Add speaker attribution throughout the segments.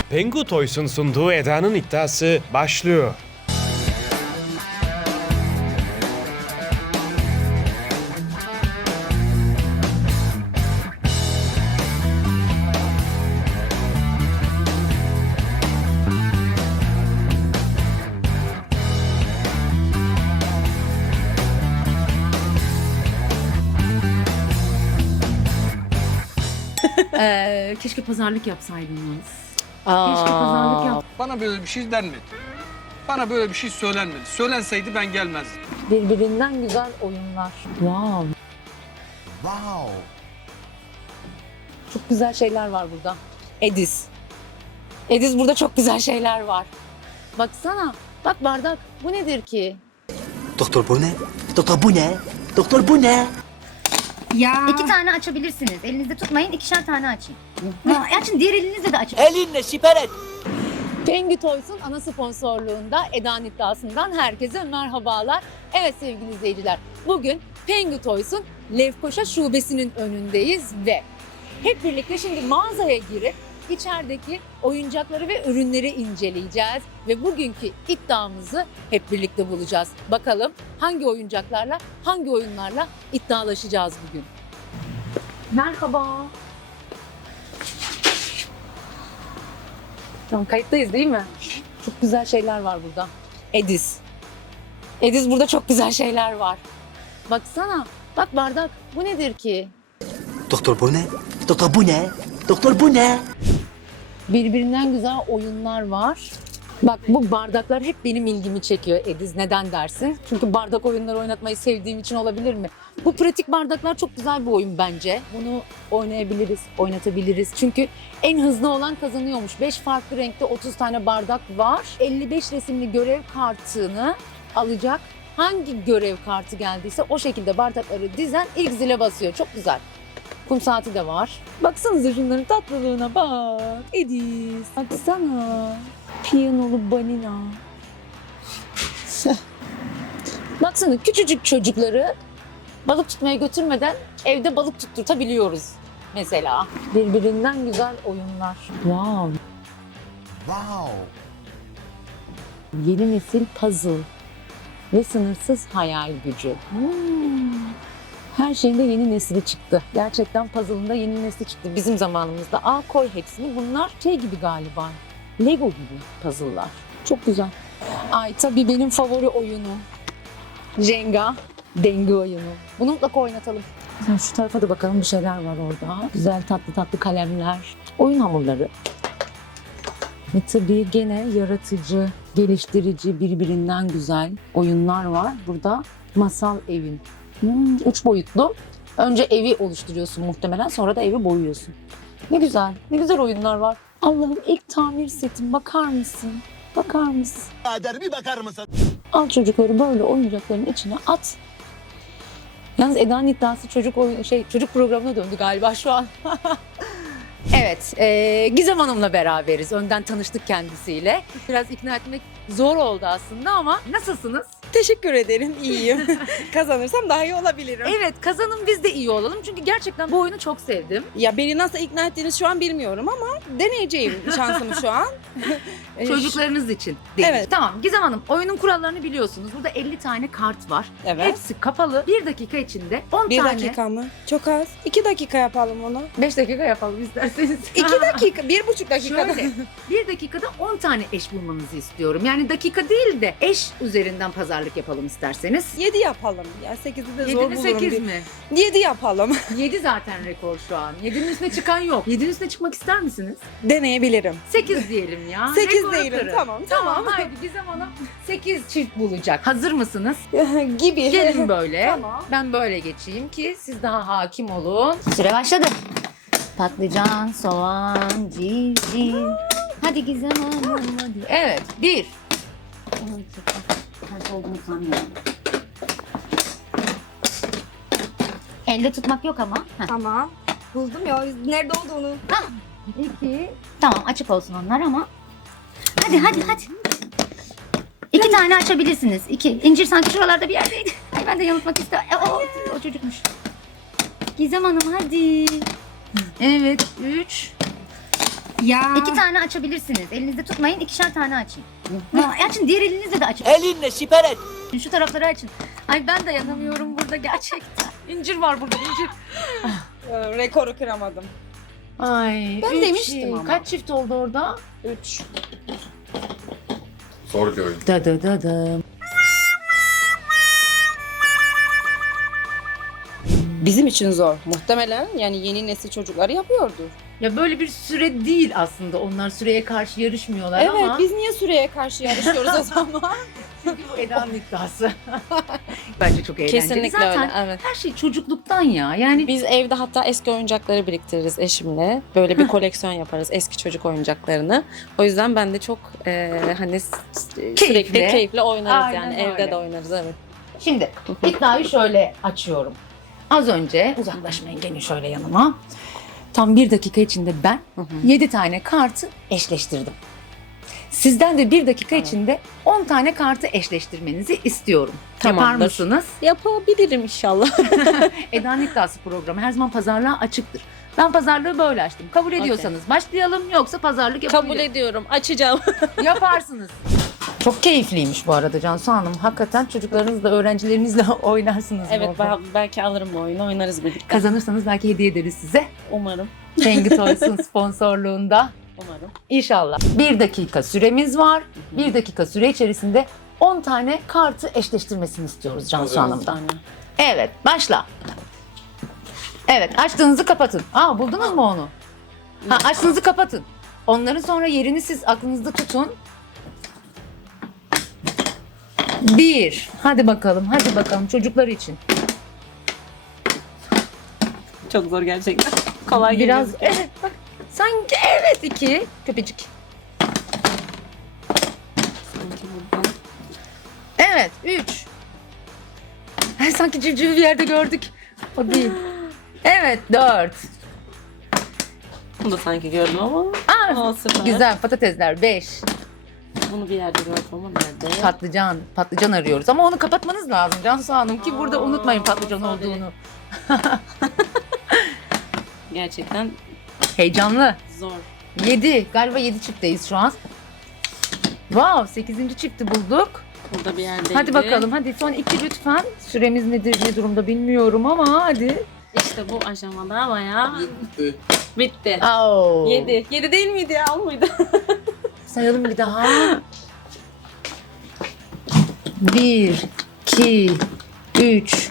Speaker 1: Pengu Toys'un sunduğu Eda'nın iddiası başlıyor.
Speaker 2: Keşke pazarlık yapsaydınız. Keşke pazarlık yap.
Speaker 3: Bana böyle bir şey denmedi. Bana böyle bir şey söylenmedi. Söylenseydi ben gelmezdim.
Speaker 4: Birbirinden güzel oyunlar. Wow.
Speaker 5: Wow.
Speaker 4: Çok güzel şeyler var burada. Ediz. Ediz, burada çok güzel şeyler var. Baksana. Bak bardak. Bu nedir ki?
Speaker 5: Doktor bu ne? Doktor bu ne? Doktor bu ne?
Speaker 2: Ya.
Speaker 6: 2 tane açabilirsiniz. Elinizde tutmayın, 2'şer tane açın. Açın, diğer elinizle de açın.
Speaker 5: Elinle siper et.
Speaker 4: Pengu Toys'un ana sponsorluğunda Eda'nın iddiasından herkese merhabalar. Evet sevgili izleyiciler, bugün Pengu Toys'un Lefkoşa şubesinin önündeyiz ve hep birlikte şimdi mağazaya girip içerideki oyuncakları ve ürünleri inceleyeceğiz ve bugünkü iddiamızı hep birlikte bulacağız. Bakalım hangi oyuncaklarla, hangi oyunlarla iddialaşacağız bugün. Merhaba. Tamam, kayıttayız değil mi? Çok güzel şeyler var burada. Ediz. Ediz, burada çok güzel şeyler var. Baksana. Bak bardak. Bu nedir ki?
Speaker 5: Doktor bu ne? Doktor bu ne? Doktor bu ne?
Speaker 4: Birbirinden güzel oyunlar var. Bak bu bardaklar hep benim ilgimi çekiyor Ediz. Neden dersin? Çünkü bardak oyunları oynatmayı sevdiğim için olabilir mi? Bu pratik bardaklar çok güzel bir oyun bence. Bunu oynayabiliriz, oynatabiliriz. Çünkü en hızlı olan kazanıyormuş. 5 farklı renkte 30 tane bardak var. 55 resimli görev kartını alacak. Hangi görev kartı geldiyse o şekilde bardakları dizen ilk zile basıyor. Çok güzel. Kum saati de var. Baksanıza şunların tatlılığına bak. Ediz. Baksana. Piyanolu balina. Baksana küçücük çocukları balık tutmaya götürmeden evde balık tutturtabiliyoruz mesela. Birbirinden güzel oyunlar. Wow.
Speaker 5: Wow.
Speaker 4: Yeni nesil puzzle ve sınırsız hayal gücü. Her şeyinde yeni nesli çıktı. Gerçekten puzzle'ında yeni nesli çıktı bizim zamanımızda. Koy hepsini. Bunlar şey gibi galiba. Lego gibi puzzle'lar. Çok güzel. Ay tabii benim favori oyunum. Jenga. Denge oyunu. Bunu mutlaka oynatalım. Sen şu tarafa da bakalım, bir şeyler var orada. Güzel tatlı tatlı kalemler. Oyun hamurları. Ve tabii gene yaratıcı, geliştirici, birbirinden güzel oyunlar var. Burada masal evin. 3 boyutlu. Önce evi oluşturuyorsun muhtemelen, sonra da evi boyuyorsun. Ne güzel, ne güzel oyunlar var. Allah'ım, ilk tamir setim, bakar mısın? Bakar mısın?
Speaker 5: Kader bir bakar mısın?
Speaker 4: Al çocukları böyle oyuncakların içine at. Yalnız Eda'nın iddiası çocuk programına döndü galiba şu an. Evet, Gizem Hanım'la beraberiz. Önden tanıştık kendisiyle. Biraz ikna etmek zor oldu aslında ama nasılsınız?
Speaker 7: Teşekkür ederim, iyiyim. Kazanırsam daha iyi olabilirim.
Speaker 4: Evet, kazanın biz de iyi olalım. Çünkü gerçekten bu oyunu çok sevdim.
Speaker 7: Ya beni nasıl ikna ettiğiniz şu an bilmiyorum ama deneyeceğim şansımı şu an.
Speaker 4: Çocuklarınız için değil.
Speaker 7: Evet.
Speaker 4: Tamam, Gizem Hanım, oyunun kurallarını biliyorsunuz. Burada 50 tane kart var.
Speaker 7: Evet.
Speaker 4: Hepsi kapalı. 1 dakika içinde 10
Speaker 7: Bir
Speaker 4: tane.
Speaker 7: dakika mı? Çok az. 2 dakika yapalım onu.
Speaker 4: 5 dakika yapalım isterseniz.
Speaker 7: 2 dakika, 1,5 dakikada.
Speaker 4: Şöyle, 1 dakikada 10 tane eş bulmanızı istiyorum. Yani dakika değil de eş üzerinden pazarlık yapalım isterseniz.
Speaker 7: 7 yapalım. Ya 8'i de
Speaker 4: 7
Speaker 7: zor
Speaker 4: mi
Speaker 7: bulurum.
Speaker 4: 8 mi?
Speaker 7: 7 yapalım.
Speaker 4: 7 zaten rekor şu an. 7'nin üstüne çıkan yok. 7'nin üstüne çıkmak ister misiniz?
Speaker 7: Deneyebilirim.
Speaker 4: 8 diyelim ya.
Speaker 7: 8
Speaker 4: Rekoru
Speaker 7: değilim.
Speaker 4: kırın.
Speaker 7: Tamam.
Speaker 4: Haydi Gizem Hanım 8 çift bulacak. Hazır mısınız?
Speaker 7: Gibi.
Speaker 4: Gelin böyle.
Speaker 7: Tamam.
Speaker 4: Ben böyle geçeyim ki siz daha hakim olun.
Speaker 6: Süre başladı. Patlıcan, soğan, civciv. Hadi Gizem Hanım, hadi.
Speaker 4: Evet. 1.
Speaker 6: Kaç olduğunu sanmıyorum. Elde tutmak yok ama. Heh.
Speaker 8: Tamam. Buldum ya. Nerede olduğunu.
Speaker 4: 2.
Speaker 6: Tamam, açık olsun onlar ama. Hadi. 2 tane açabilirsiniz. 2. İncir sanki şuralarda bir yerdeydi. Ay ben de yanıltmak istedim. O çocukmuş. Gizem Hanım hadi.
Speaker 4: Evet. 3.
Speaker 8: Ya.
Speaker 6: 2 tane açabilirsiniz. Elinizde tutmayın, 2'şer tane açın. Açın, diğer elinizle de açın.
Speaker 5: Elinle siper et.
Speaker 6: Şu tarafları açın. Ay ben dayanamıyorum burada gerçekten.
Speaker 4: İncir var burada, incir.
Speaker 7: Rekoru kıramadım.
Speaker 4: Ay,
Speaker 7: Ben
Speaker 4: üç.
Speaker 7: demiştim ama.
Speaker 4: Kaç çift oldu orada?
Speaker 7: 3.
Speaker 9: Zor bir oyun.
Speaker 4: Da da da da.
Speaker 7: Bizim için zor. Muhtemelen yani yeni nesil çocukları yapıyordur.
Speaker 4: Ya böyle bir süre değil aslında. Onlar süreye karşı yarışmıyorlar
Speaker 7: Evet,
Speaker 4: ama.
Speaker 7: biz niye süreye karşı yarışıyoruz o zaman?
Speaker 4: Çünkü bu Eda'nın iddiası. Bence çok eğlenceli.
Speaker 7: Kesinlikle
Speaker 4: Zaten
Speaker 7: öyle, evet.
Speaker 4: her şey çocukluktan ya. Yani
Speaker 10: Biz evde hatta eski oyuncakları biriktiririz eşimle. Böyle bir koleksiyon yaparız eski çocuk oyuncaklarını. O yüzden ben de çok hani sürekli keyifle oynarız
Speaker 4: Aynen
Speaker 10: yani.
Speaker 4: öyle.
Speaker 10: Evde de oynarız, evet.
Speaker 4: şimdi iddiayı şöyle açıyorum. Az önce uzaklaşmayın, gelin şöyle yanıma. Tam 1 dakika içinde ben 7 tane kartı eşleştirdim. Sizden de 1 dakika içinde 10 tane kartı eşleştirmenizi istiyorum. Yapar
Speaker 10: Tamamdır.
Speaker 4: mısınız?
Speaker 10: Yapabilirim inşallah.
Speaker 4: Eda'nın iddiası programı her zaman pazarlığa açıktır. Ben pazarlığı böyle açtım. Kabul ediyorsanız başlayalım, yoksa pazarlık
Speaker 10: Kabul
Speaker 4: yapabiliriz.
Speaker 10: ediyorum. Açacağım.
Speaker 4: Yaparsınız. Çok keyifliymiş bu arada Cansu Hanım. Hakikaten çocuklarınızla, öğrencilerinizle oynarsınız.
Speaker 10: Evet,
Speaker 4: bol bol.
Speaker 10: belki alırım bu oyunu. Oynarız birlikte.
Speaker 4: Kazanırsanız belki hediye ederiz size.
Speaker 10: Umarım.
Speaker 4: Pengi Toys'un sponsorluğunda.
Speaker 10: Umarım.
Speaker 4: İnşallah. 1 dakika süremiz var. 1 dakika süre içerisinde 10 tane kartı eşleştirmesini istiyoruz Cansu Hanım'dan. Evet, başla. Evet, açtığınızı kapatın. Aa, buldunuz mu onu? Ha, açtığınızı kapatın. Onların sonra yerini siz aklınızda tutun. 1. Hadi bakalım çocuklar için.
Speaker 10: Çok zor gerçekten. Kolay
Speaker 4: Biraz
Speaker 10: geliyor.
Speaker 4: evet bak. Sanki evet 2. Köpecik. Evet 3. Sanki civcivi bir yerde gördük. O değil. Evet 4.
Speaker 10: Bunu da sanki gördüm ama.
Speaker 4: Aa,
Speaker 10: süper.
Speaker 4: güzel patatesler 5.
Speaker 10: Bunu bir yerde gördüm ama nerede?
Speaker 4: Patlıcan arıyoruz ama onu kapatmanız lazım Cansu Hanım ki burada unutmayın patlıcan olduğunu.
Speaker 10: Gerçekten
Speaker 4: Heyecanlı.
Speaker 10: zor.
Speaker 4: 7. Galiba 7 çiftteyiz şu an. Wow 8. çifti bulduk.
Speaker 10: Burada bir yerdeydi.
Speaker 4: Hadi bakalım hadi son 2 lütfen. Süremiz nedir ne durumda bilmiyorum ama hadi.
Speaker 10: İşte bu aşamada bayağı bitti.
Speaker 4: Oh.
Speaker 10: 7. 7 değil miydi ya? O muydu?
Speaker 4: Sayalım bir daha. 1, 2, 3,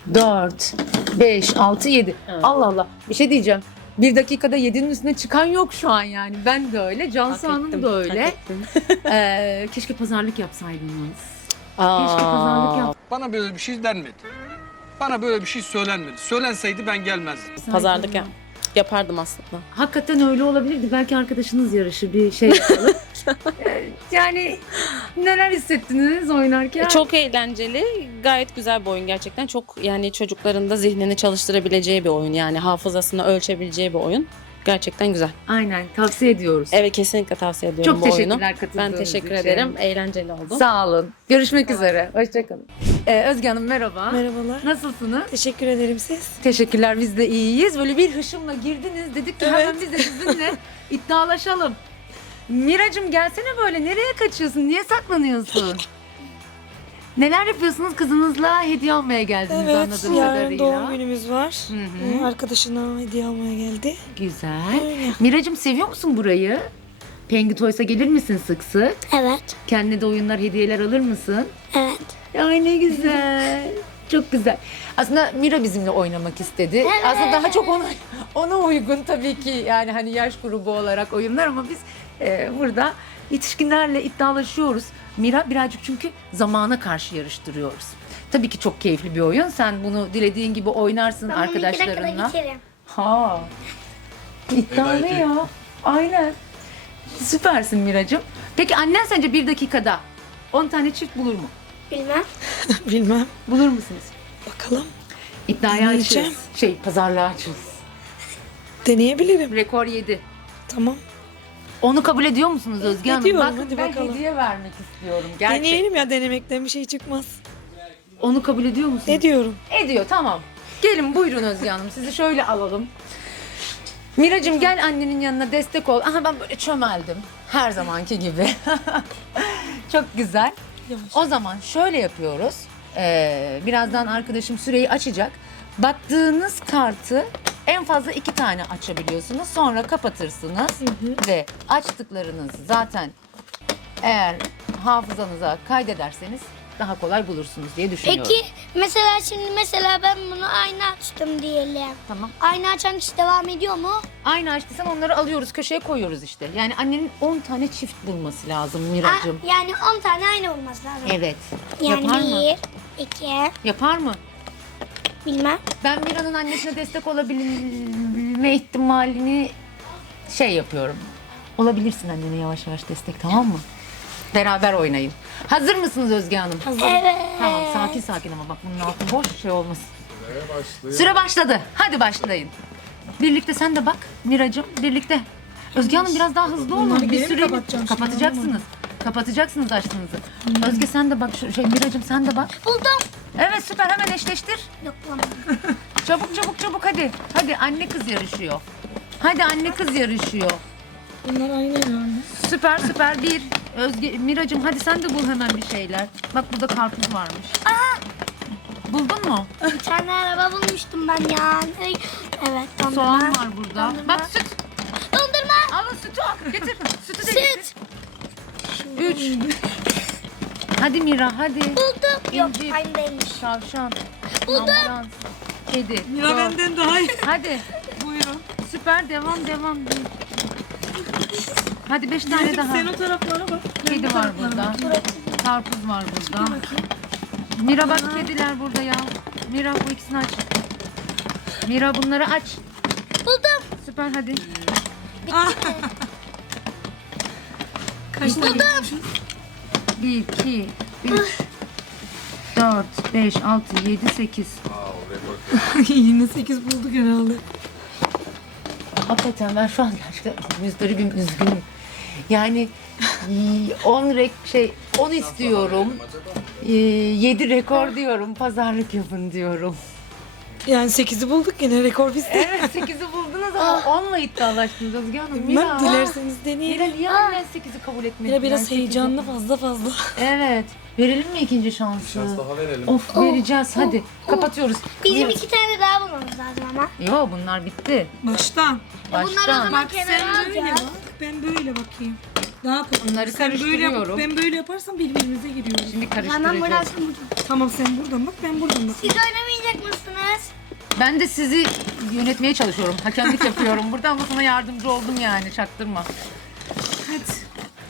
Speaker 4: 4, 5, 6, 7.
Speaker 10: Evet.
Speaker 4: Allah Allah. Bir şey diyeceğim. 1 dakikada 7'nin üstüne çıkan yok şu an yani. Ben de öyle. Cansu Hanım da öyle.
Speaker 2: Keşke pazarlık yapsaydınız.
Speaker 10: Aa.
Speaker 2: Keşke pazarlık yap.
Speaker 3: Bana böyle bir şey denmedi. Bana böyle bir şey söylenmedi. Söylenseydi ben gelmezdim.
Speaker 10: Pazarlık yapardım aslında.
Speaker 2: Hakikaten öyle olabilirdi. Belki arkadaşınız yarışı bir şey yapalım.
Speaker 4: Yani neler hissettiniz oynarken?
Speaker 10: Çok eğlenceli, gayet güzel bir oyun gerçekten. Çok yani çocukların da zihnini çalıştırabileceği bir oyun. Yani hafızasını ölçebileceği bir oyun. Gerçekten güzel.
Speaker 4: Aynen tavsiye ediyoruz.
Speaker 10: Evet, kesinlikle tavsiye ediyorum
Speaker 4: Çok
Speaker 10: bu oyunu.
Speaker 4: teşekkürler katıldığınız
Speaker 10: Ben teşekkür
Speaker 4: için.
Speaker 10: ederim. Eğlenceli oldu.
Speaker 4: Sağ olun. Görüşmek üzere. Hoşçakalın. Özge Hanım merhaba.
Speaker 11: Merhabalar.
Speaker 4: Nasılsınız?
Speaker 11: Teşekkür ederim siz.
Speaker 4: Teşekkürler, biz de iyiyiz. Böyle bir hışımla girdiniz. Dedik ki hemen biz de sizinle iddialaşalım. Miracım gelsene böyle. Nereye kaçıyorsun? Niye saklanıyorsun? Neler yapıyorsunuz? Kızınızla hediye almaya geldiniz
Speaker 11: Evet,
Speaker 4: anladığım
Speaker 11: yarın
Speaker 4: kadarıyla.
Speaker 11: doğum günümüz var.
Speaker 4: Hı hı.
Speaker 11: Arkadaşına hediye almaya geldi.
Speaker 4: Güzel.
Speaker 11: Öyle.
Speaker 4: Miracım seviyor musun burayı? Pengi Toys'a gelir misin sık sık?
Speaker 6: Evet.
Speaker 4: Kendine de oyunlar, hediyeler alır mısın?
Speaker 6: Evet.
Speaker 4: Ay ne güzel. Çok güzel. Aslında Mira bizimle oynamak istedi. Aslında daha çok ona uygun tabii ki yani hani yaş grubu olarak oyunlar ama biz burada yetişkinlerle iddialaşıyoruz. Mira birazcık çünkü zamana karşı yarıştırıyoruz. Tabii ki çok keyifli bir oyun. Sen bunu dilediğin gibi oynarsın arkadaşlarınla. Ha. İddialı ya. Aynen. Süpersin Miracığım. Peki annen sence 1 dakikada 10 tane çift bulur mu?
Speaker 6: Bilmem.
Speaker 11: Bilmem.
Speaker 4: Bulur musunuz?
Speaker 11: Bakalım.
Speaker 4: İddiayı
Speaker 11: Deneyeceğim.
Speaker 4: açıyoruz. Pazarlığı açıyoruz.
Speaker 11: Deneyebilirim.
Speaker 4: Rekor 7.
Speaker 11: Tamam.
Speaker 4: Onu kabul ediyor musunuz Özge Hanım?
Speaker 11: Ediyorum,
Speaker 4: Bakın
Speaker 11: hadi
Speaker 4: ben
Speaker 11: bakalım.
Speaker 4: hediye vermek istiyorum. Gerçek.
Speaker 11: Deneyelim ya, denemekten bir şey çıkmaz.
Speaker 4: Onu kabul ediyor musunuz?
Speaker 11: Ediyorum.
Speaker 4: Ediyor, tamam. Gelin buyurun Özge Hanım, sizi şöyle alalım. Miracığım gel annenin yanına destek ol. Aha ben böyle çömeldim. Her zamanki gibi. Çok güzel. O zaman şöyle yapıyoruz. Birazdan arkadaşım süreyi açacak. Baktığınız kartı en fazla 2 tane açabiliyorsunuz. Sonra kapatırsınız. Ve açtıklarınızı zaten eğer hafızanıza kaydederseniz daha kolay bulursunuz diye düşünüyorum.
Speaker 6: Peki mesela şimdi ben bunu aynı açtım diyelim.
Speaker 4: Tamam.
Speaker 6: Aynı açan kişi devam ediyor mu?
Speaker 4: Aynı açtıysan onları alıyoruz, köşeye koyuyoruz işte. Yani annenin 10 tane çift bulması lazım Miracığım.
Speaker 6: Yani 10 tane aynı olması lazım.
Speaker 4: Evet.
Speaker 6: Yani
Speaker 4: Yapar mı?
Speaker 6: 1, 2,
Speaker 4: Yapar mı?
Speaker 6: bilmem.
Speaker 4: Ben Mira'nın annesine destek olabilme ihtimalini yapıyorum. Olabilirsin annene yavaş yavaş destek, tamam mı? Beraber oynayın. Hazır mısınız Özge Hanım?
Speaker 6: Evet.
Speaker 4: Tamam, sakin sakin ama bak bunun altı boş olmasın. Süre başladı. Hadi başlayın. Birlikte sen de bak Miracığım, birlikte. Özge Hanım biraz daha hızlı olun.
Speaker 11: Bunları
Speaker 4: Bir
Speaker 11: geri mi
Speaker 4: süre
Speaker 11: kapatacağım şimdi?
Speaker 4: kapatacaksınız. Kapatacaksınız açtığınızı. Özge sen de bak, Miracığım sen de bak.
Speaker 6: Buldum.
Speaker 4: Evet süper, hemen eşleştir.
Speaker 6: Yok lan.
Speaker 4: Çabuk hadi. Hadi anne kız yarışıyor. Hadi anne kız yarışıyor.
Speaker 11: Bunlar aynı herhalde.
Speaker 4: Süper. Bir. Özge, Miracığım hadi sen de bul hemen bir şeyler. Bak burada karpuz varmış. Buldun mu?
Speaker 6: Bir tane araba bulmuştum ben ya. Evet, dondurma.
Speaker 4: Soğan var burada.
Speaker 6: Dondurma.
Speaker 4: Bak süt.
Speaker 6: Dondurma.
Speaker 4: Alın sütü al. Getir. Sütü de getir.
Speaker 6: Süt.
Speaker 4: 3. Hadi Mira hadi.
Speaker 6: Buldum. Yok,
Speaker 4: İncir.
Speaker 6: aynı değilmiş.
Speaker 4: Tavşan.
Speaker 6: Buldum.
Speaker 4: Ambulans. Kedi.
Speaker 11: Mira
Speaker 4: Dört.
Speaker 11: benden daha iyi.
Speaker 4: Hadi.
Speaker 11: Buyurun.
Speaker 4: Süper devam. Hadi 5 tane daha.
Speaker 11: Sen o taraflara bak.
Speaker 4: Kedi var burada. Karpuz var burada. Mira bak kediler burada ya. Mira bu ikisini aç. Mira bunları aç.
Speaker 6: Buldum.
Speaker 4: Süper hadi.
Speaker 11: Kaç tane bulmuşuz?
Speaker 4: 1, 2, 3, 4, 5, 6, 7, 8.
Speaker 11: Yine 8 bulduk herhalde.
Speaker 4: Hakikaten ben şu an gerçekten müzdaribim, üzgünüm. Yani 10 istiyorum. 7 rekor diyorum. Pazarlık yapın diyorum.
Speaker 11: Yani 8'i bulduk yine rekor bizde.
Speaker 4: Evet 8'i buldunuz ama 10'la iddialaştınız Özge Hanım. Mira.
Speaker 11: Ben dilerseniz
Speaker 4: Mira
Speaker 11: deneyelim.
Speaker 4: niye annen 8'i kabul etmedi?
Speaker 11: Mira biraz
Speaker 4: Ben 8'i
Speaker 11: heyecanlı fazla.
Speaker 4: Evet. Verelim mi ikinci şansı? Şans daha verelim. Of vereceğiz hadi. Kapatıyoruz.
Speaker 6: Bizim 2 tane daha bulmamız lazım ama.
Speaker 4: Yo bunlar bitti.
Speaker 11: Baştan.
Speaker 6: Bunları o
Speaker 4: Baştan.
Speaker 6: zaman
Speaker 11: Bak
Speaker 6: kenara
Speaker 11: sen böyle
Speaker 6: alacağız.
Speaker 11: bak. Ben böyle bakayım. Daha kolay.
Speaker 4: Bunları
Speaker 11: Sen böyle
Speaker 4: karıştırıyorum.
Speaker 11: yapıp ben böyle yaparsam birbirimize giriyoruz.
Speaker 4: Şimdi
Speaker 6: Hemen buradan
Speaker 4: karıştıracağız.
Speaker 6: sen buradan.
Speaker 11: Tamam sen buradan bak ben buradan bak.
Speaker 6: Siz oynamayacak mısınız?
Speaker 4: Ben de sizi yönetmeye çalışıyorum. Hakemlik yapıyorum burada ama sana yardımcı oldum yani çaktırma.
Speaker 11: Hadi.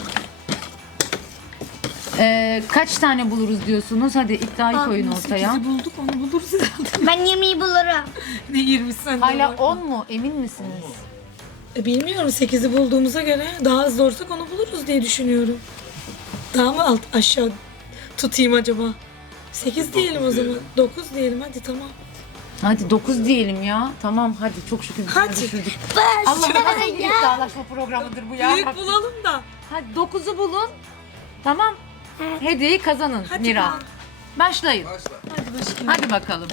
Speaker 4: Kaç tane buluruz diyorsunuz? Hadi iddiayı koyun ortaya.
Speaker 11: 8'i bulduk onu buluruz herhalde.
Speaker 6: Ben yemeği bulurum.
Speaker 11: Ne 20 sen de
Speaker 4: Hala
Speaker 11: var.
Speaker 4: 10 mu? Emin misiniz?
Speaker 11: Bilmiyorum 8'i bulduğumuza göre daha az olursak onu buluruz diye düşünüyorum. Daha mı aşağı tutayım acaba? 8 diyelim o zaman. 9 diyelim hadi tamam.
Speaker 4: Hadi 9 diyelim ya. Tamam hadi çok şükür biz
Speaker 11: Hadi.
Speaker 4: düşürdük.
Speaker 6: Ben
Speaker 4: Allah'ım nasıl bir iddialaşma programıdır bu ya.
Speaker 11: Büyük bulalım da.
Speaker 4: Hadi 9'u bulun. Tamam. Hediyeyi kazanın
Speaker 11: Hadi
Speaker 4: Mira.
Speaker 11: bakalım.
Speaker 4: Başlayın.
Speaker 11: Hadi başlayalım.
Speaker 4: Hadi bakalım.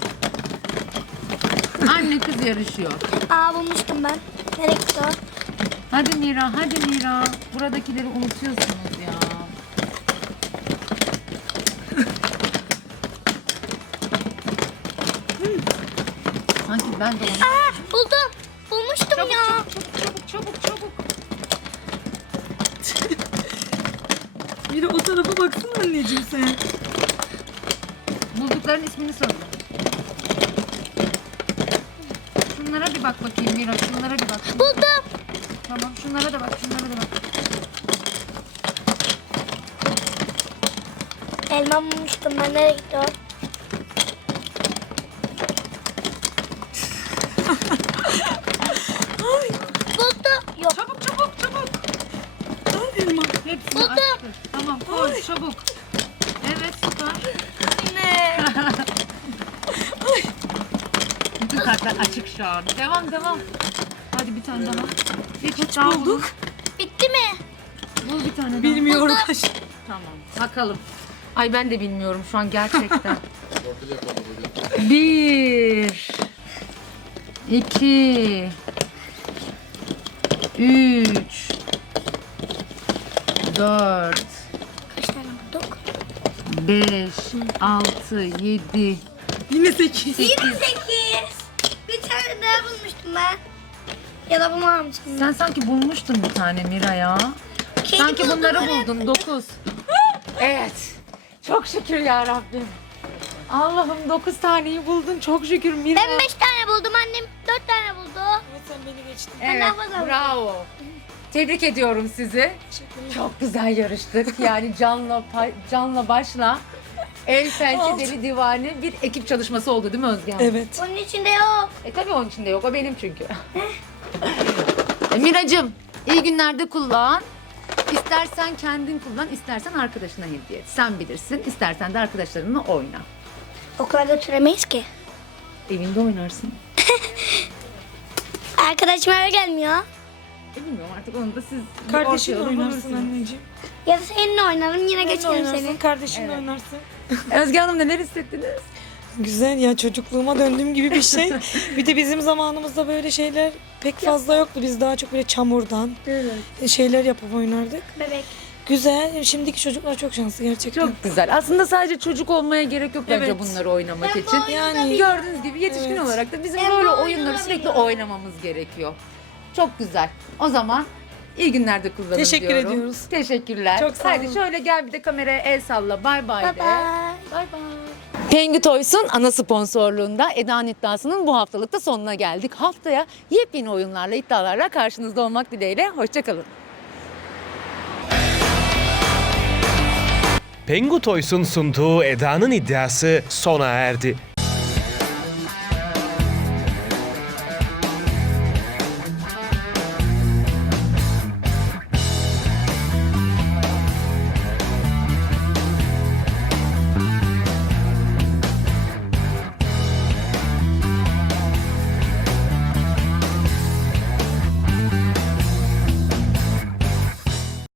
Speaker 4: Anne kız yarışıyor.
Speaker 6: bulmuştum ben. Nereye gitti o?
Speaker 4: Hadi Mira, hadi Mira. Buradakileri unutuyorsunuz ya. Sanki ben de onu...
Speaker 6: Buldum. Bulmuştum
Speaker 4: Çabuk,
Speaker 6: ya.
Speaker 4: çabuk.
Speaker 11: Mira o tarafa baksana anneciğim sen.
Speaker 4: Buldukların ismini söyle. Şunlara bir bak bakayım Mira, şunlara bir bak.
Speaker 6: Buldum.
Speaker 4: Tamam, şunlara da bak.
Speaker 6: Elma bulmuştum ben. Nereye gitti o? Buldum. Yok.
Speaker 4: Çabuk.
Speaker 11: Al elma.
Speaker 4: Hepsini açtır. Tamam, koy çabuk. Evet, süper.
Speaker 6: Ne?
Speaker 4: Bütün kartlar açık şu an. Devam. Hadi bir tane daha. Hiç daha
Speaker 11: bulduk?
Speaker 6: Bitti mi?
Speaker 4: Bul bir tane daha.
Speaker 11: Bilmiyorum kaç.
Speaker 4: Tamam, bakalım. Ay ben de bilmiyorum şu an gerçekten. 1 2
Speaker 2: 3 4
Speaker 6: Kaç tane bulduk?
Speaker 2: 5 6 7
Speaker 11: Yine 8.
Speaker 6: 28. Bir tane daha bulmuştum ben. Ya da bunu almıştım.
Speaker 2: Sen sanki bulmuştun bir tane Mira ya. Sanki bunları buldun. 9. Evet. Çok şükür ya Rabbim. Allah'ım 9 taneyi buldun. Çok şükür Mira.
Speaker 6: Ben 5 tane buldum. Annem 4 tane buldu.
Speaker 11: Evet sen beni geçtin.
Speaker 2: Evet,
Speaker 6: daha fazla
Speaker 2: bravo. Tebrik ediyorum sizi. Çok güzel yarıştık. Yani canla başla. El pençe deli divane bir ekip çalışması oldu değil mi Özge Hanım?
Speaker 11: Evet.
Speaker 6: Onun içinde yok.
Speaker 2: Tabii onun içinde yok. O benim çünkü. Miracığım iyi günlerde kullan. İstersen kendin kullan, istersen arkadaşına hediye et. Sen bilirsin. İstersen de arkadaşlarınla oyna.
Speaker 6: Okula götüremeyiz ki.
Speaker 2: Evinde oynarsın.
Speaker 6: Arkadaşım eve gelmiyor.
Speaker 2: Bilmiyorum artık onu da siz
Speaker 11: Kardeşinle
Speaker 2: ortaya
Speaker 11: oynarsın
Speaker 2: bulursunuz.
Speaker 11: anneciğim.
Speaker 6: Ya da seninle oynarım. Yine
Speaker 11: Benle
Speaker 6: geçerim
Speaker 11: oynarsın,
Speaker 6: seni.
Speaker 11: kardeşinle oynarsın.
Speaker 2: Özge Hanım neler hissettiniz?
Speaker 11: Güzel ya, çocukluğuma döndüğüm gibi bir şey. Bir de bizim zamanımızda böyle şeyler pek fazla yoktu. Biz daha çok böyle çamurdan şeyler yapıp oynardık.
Speaker 6: Bebek.
Speaker 11: Güzel. Şimdiki çocuklar çok şanslı gerçekten.
Speaker 2: Çok güzel. Aslında sadece çocuk olmaya gerek yok bence
Speaker 11: Evet.
Speaker 2: bunları oynamak
Speaker 6: Ben bu
Speaker 2: için.
Speaker 6: oyunu
Speaker 11: Yani
Speaker 2: Gördüğünüz gibi yetişkin
Speaker 11: Evet.
Speaker 2: olarak da bizim
Speaker 6: Ben bu
Speaker 2: böyle
Speaker 6: oyunu
Speaker 2: oyunları
Speaker 6: da
Speaker 2: sürekli
Speaker 6: biliyorum.
Speaker 2: oynamamız gerekiyor. Çok güzel. O zaman iyi günlerde kullanın
Speaker 11: Teşekkür
Speaker 2: diyorum.
Speaker 11: ediyoruz.
Speaker 2: Teşekkürler.
Speaker 11: Çok sağ
Speaker 2: Hadi
Speaker 11: olun.
Speaker 2: şöyle gel bir de kameraya el salla. Bay bay
Speaker 6: Bye
Speaker 2: de.
Speaker 6: bye.
Speaker 2: Bay bay. Pengi Toys'un ana sponsorluğunda Eda'nın iddiasının bu haftalıkta sonuna geldik. Haftaya yepyeni oyunlarla, iddialarla karşınızda olmak dileğiyle. Hoşçakalın.
Speaker 1: Pengu Toys'un sunduğu Eda'nın iddiası sona erdi.